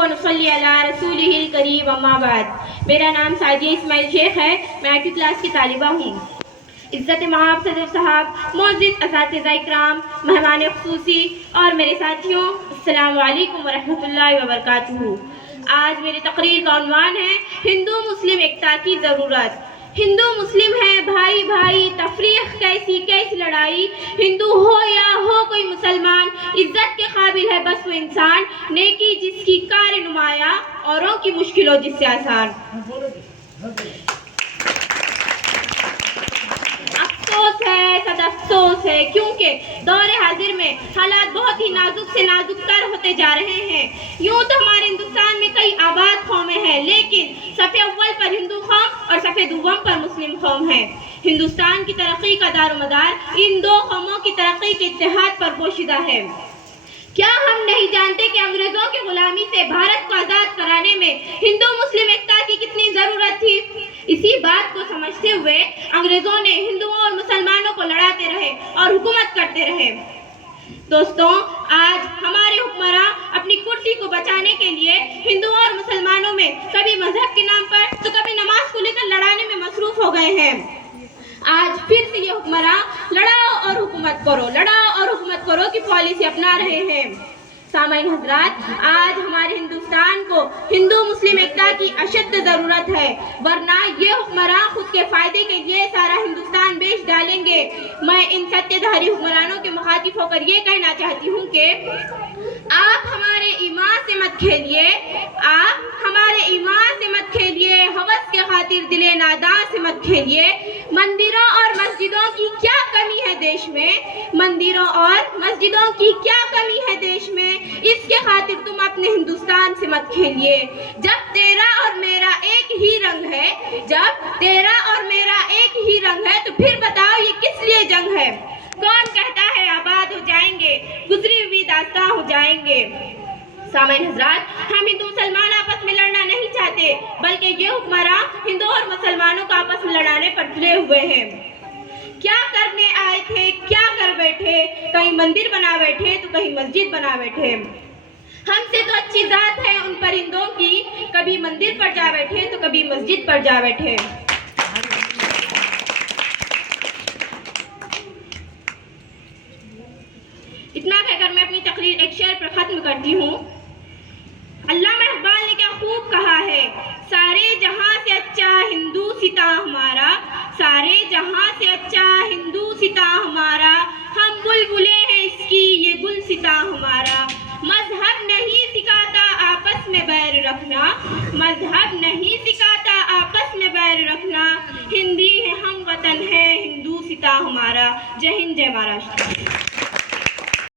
व नसल्ली अला रसूलिहिल करीम अम्मा बाद। मेरा नाम साजिया इस्माइल शेख है, मैं 8वीं क्लास की तालिबा हूँ। इज़्ज़त महाब सदर साहब, मोअज़्ज़िज़ असातिज़ा इकराम, मेहमान ख़ुसूसी और मेरे साथियों, अस्सलामु अलैकुम व रहमतुल्लाहि व बरकातुहू। आज मेरी तकरीर का उन्वान है हिंदू मुस्लिम एकता की ज़रूरत। हिंदू मुस्लिम है भाई भाई, तफरीक कैसी लड़ाई। हिंदू हो या हो कोई मुसलमान, इज्जत के काबिल है बस वो इंसान, नेकी जिसकी कार नुमाया, औरों की मुश्किलों जिससे आसान। अफसोस है, सद अफसोस है, क्योंकि दौरे हाजिर में हालात बहुत ही नाजुक से नाजुक तर होते जा रहे हैं। यूं तो हमारे हिंदुस्तान में कई आबाद कौमें हैं, लेकिन सफ़े अव्वल पर हिंदू कौम और सफ़े दुव्वम पर मुस्लिम कौम है। हिंदुस्तान की तरक्की का दारोमदार इन दो कौमों की तरक्की के इत्तेहाद पर पोशीदा है। क्या हम नहीं जानते कि अंग्रेजों की गुलामी से भारत को आज़ाद कराने में हिंदू मुस्लिम एकता की कितनी ज़रूरत थी? इसी बात को समझते हुए अंग्रेजों ने हिंदुओं और मुसलमानों को लड़ाते रहे और हुकूमत करते रहे। दोस्तों, आज हमारे हुक्मरान अपनी कुर्सी को बचाने के लिए हिंदुओं और मुसलमानों में कभी मजहब के नाम पर तो कभी नमाज को लेकर लड़ाने में मसरूफ हो गए हैं। आज फिर से ये हुक्मरान लड़ाओ और हुकूमत करो की पॉलिसी अपना रहे हैं। सामाईन हजरात, आज हमारे हिंदुस्तान को हिंदू मुस्लिम एकता की अशद ज़रूरत है, वरना ये हुक्मरान खुद के फ़ायदे के लिए सारा हिंदुस्तान बेच डालेंगे। मैं इन सत्तेधारी हुक्मरानों के मुखातिब होकर ये कहना चाहती हूँ कि आप हमारे ईमान से मत खेलिए, आप हमारे ईमान से मत खेलिए, हवस के खातिर दिले नादान से मत खेलिए। मंदिरों और मस्जिदों की क्या कमी है देश में, मंदिरों और मस्जिदों की क्या कमी है देश में, इसके खातिर तुम अपने हिंदुस्तान से मत खेलिए। जब तेरा और मेरा एक ही रंग है, जब तेरा और मेरा एक ही रंग है, तो फिर बताओ ये किस लिए जंग है? कौन कहता है आबाद हो जाएंगे, गुजरी हुई दास्तां हो जाएंगे। सामाईन हजरात, हम हिंदू मुसलमान आपस में लड़ना नहीं चाहते, बल्कि ये हुक्मरान हिंदू और मुसलमानों को आपस में लड़ाने पर तुले हुए हैं। क्या करने आए थे, क्या कर बैठे, कहीं मंदिर बना बैठे तो कहीं मस्जिद बना बैठे। हमसे तो अच्छी जात है उन परिंदों की, कभी मंदिर पर जा बैठे तो कभी मस्जिद पर जा बैठे। इतना कहकर मैं अपनी तकरीर एक शेर पर खत्म करती हूँ। अल्लामा इक़बाल ने क्या खूब कहा है, सारे जहां से अच्छा हिंदू सिता हमारा, सारे जहां से अच्छा हिंदू सिता हमारा, हम बुलबुले हैं इसकी ये गुल सिता हमारा। मजहब नहीं सिखाता आपस में बैर रखना, मजहब नहीं सिखाता आपस में बैर रखना, हिंदी है हम वतन है हिंदू सिता हमारा। जय हिंद, जय महाराष्ट्र।